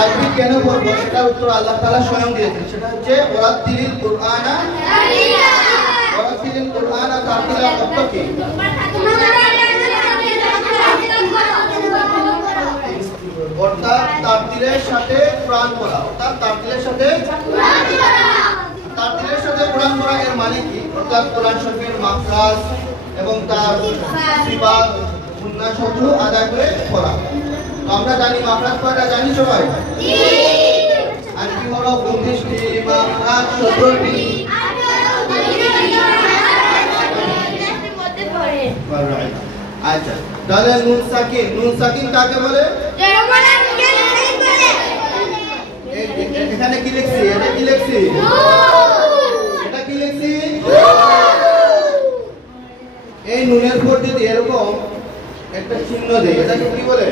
তাসবিহ কেন পড়ব সেটা উত্তর আল্লাহ তাআলা স্বয়ং দিয়েছেন। সেটা হচ্ছে ওয়ারাতিলিল কুরআনা তারতিলা। ওয়ারাতিলিল কুরআনা তারতিলা অর্থ কি? অর্থাৎ তারতিলের সাথে কোরআন পড়া। অর্থাৎ তারতিলের সাথে কোরআন পড়া। তারতিলের সাথে কোরআন পড়া এর মানে কি? অর্থাৎ কোরআন শরীফের মাখরাজ এবং তার সিফাত গুণা শব্দ আদায় করে পড়া। তো আমরা জানি মাখরাজ কয়টা জানি সবাই? জি। আর কি হলো 29টি মাখরাজ 17টি? আচ্ছা, তাহলে নুন সাকিন কাকে বলে? এখানে কি লিখছি? এটা কি লিখছি? এটা কি লিখছি? এই নুনের পর যদি এরকম একটা চিহ্ন দেই, এটাকে কি বলে?